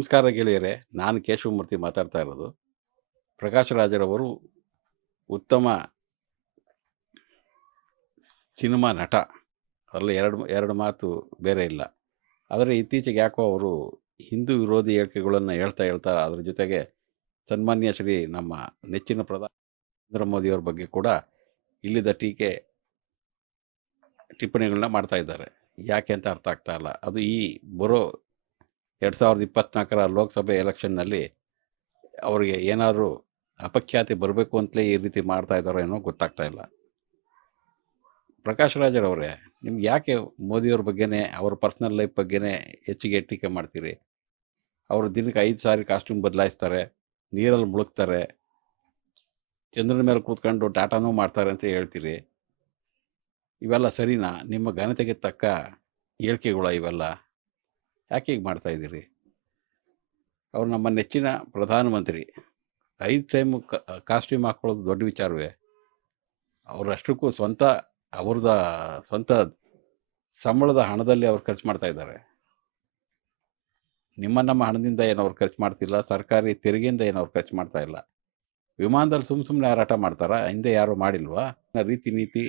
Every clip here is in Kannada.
ನಮಸ್ಕಾರ ಗೆಳೆಯರೇ, ನಾನು ಕೇಶವಮೂರ್ತಿ ಮಾತಾಡ್ತಾ ಇರೋದು. ಪ್ರಕಾಶ್ ರಾಜರವರು ಉತ್ತಮ ಸಿನಿಮಾ ನಟ, ಅದರಲ್ಲಿ ಎರಡು ಮಾತು ಬೇರೆ ಇಲ್ಲ. ಆದರೆ ಇತ್ತೀಚೆಗೆ ಯಾಕೋ ಅವರು ಹಿಂದೂ ವಿರೋಧಿ ಹೇಳಿಕೆಗಳನ್ನು ಹೇಳ್ತಾ ಅದರ ಜೊತೆಗೆ ಸನ್ಮಾನ್ಯ ಶ್ರೀ ನಮ್ಮ ನೆಚ್ಚಿನ ಪ್ರಧಾನಿ ನರೇಂದ್ರ ಮೋದಿಯವ್ರ ಬಗ್ಗೆ ಕೂಡ ಇಲ್ಲಿದ್ದ ಟಿಪ್ಪಣಿಗಳನ್ನ ಮಾಡ್ತಾ ಇದ್ದಾರೆ. ಯಾಕೆ ಅಂತ ಅರ್ಥ ಆಗ್ತಾ ಇಲ್ಲ. ಅದು ಈ ಬರೋ 2024ರ ಲೋಕಸಭೆ ಎಲೆಕ್ಷನ್ನಲ್ಲಿ ಅವರಿಗೆ ಏನಾದರೂ ಅಪಖ್ಯಾತಿ ಬರಬೇಕು ಅಂತಲೇ ಈ ರೀತಿ ಮಾಡ್ತಾ ಇದ್ದಾರೋ ಏನೋ ಗೊತ್ತಾಗ್ತಾ ಇಲ್ಲ. ಪ್ರಕಾಶ್ ರಾಜರವರೇ, ನಿಮ್ಗೆ ಯಾಕೆ ಮೋದಿಯವ್ರ ಬಗ್ಗೆನೇ, ಅವ್ರ ಪರ್ಸ್ನಲ್ ಲೈಫ್ ಬಗ್ಗೆನೇ ಹೆಚ್ಚಿಗೆ ಟೀಕೆ ಮಾಡ್ತೀರಿ? ಅವರು ದಿನಕ್ಕೆ 5 ಸಾರಿ ಕಾಸ್ಟ್ಯೂಮ್ ಬದಲಾಯಿಸ್ತಾರೆ, ನೀರಲ್ಲಿ ಮುಳುಗ್ತಾರೆ, ಚಂದ್ರನ ಮೇಲೆ ಕೂತ್ಕೊಂಡು ಟಾಟಾನೂ ಮಾಡ್ತಾರೆ ಅಂತ ಹೇಳ್ತೀರಿ. ಇವೆಲ್ಲ ಸರಿನಾ? ನಿಮ್ಮ ಘನತೆಗೆ ತಕ್ಕ ಹೇಳಿಕೆಗಳು ಇವೆಲ್ಲ? ಯಾಕೆ ಹೀಗೆ ಮಾಡ್ತಾಯಿದ್ದೀರಿ? ಅವ್ರು ನಮ್ಮ ನೆಚ್ಚಿನ ಪ್ರಧಾನಮಂತ್ರಿ. 5 ಟೈಮು ಕಾಸ್ಟ್ಯೂಮ್ ಹಾಕ್ಕೊಳ್ಳೋದು ದೊಡ್ಡ ವಿಚಾರವೇ? ಅವರಷ್ಟಕ್ಕೂ ಅವ್ರದ್ದು ಸ್ವಂತ ಸಂಬಳದ ಹಣದಲ್ಲಿ ಅವ್ರು ಖರ್ಚು ಮಾಡ್ತಾ ಇದ್ದಾರೆ. ನಮ್ಮ ಹಣದಿಂದ ಏನು ಅವ್ರು ಖರ್ಚು ಮಾಡ್ತಿಲ್ಲ, ಸರ್ಕಾರಿ ತೆರಿಗೆಯಿಂದ ಏನು ಅವ್ರು ಖರ್ಚು ಮಾಡ್ತಾ ಇಲ್ಲ. ವಿಮಾನದಲ್ಲಿ ಸುಮ್ಮನೆ ಹಾರಾಟ ಮಾಡ್ತಾರಾ? ಹಿಂದೆ ಯಾರೂ ಮಾಡಿಲ್ವಾ? ರೀತಿ ನೀತಿ,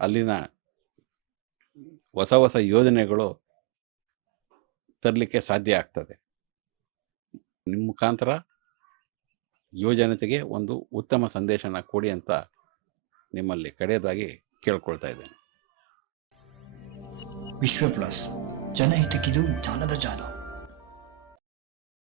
ಅಲ್ಲಿನ ಹೊಸ ಯೋಜನೆಗಳು ತರಲಿಕ್ಕೆ ಸಾಧ್ಯ ಆಗ್ತದೆ. ನಿಮ್ಮ ಮುಖಾಂತರ ಯುವಜನತೆಗೆ ಒಂದು ಉತ್ತಮ ಸಂದೇಶನ ಕೊಡಿ ಅಂತ ನಿಮ್ಮಲ್ಲಿ ಕಡೆಯದಾಗಿ ಕೇಳ್ಕೊಳ್ತಾ ಇದ್ದೇನೆ. ವಿಶ್ವ ಪ್ಲಸ್, ಜನಹಿತಕ್ಕಿದು ಜ್ಞಾನದ ಜಾಲ.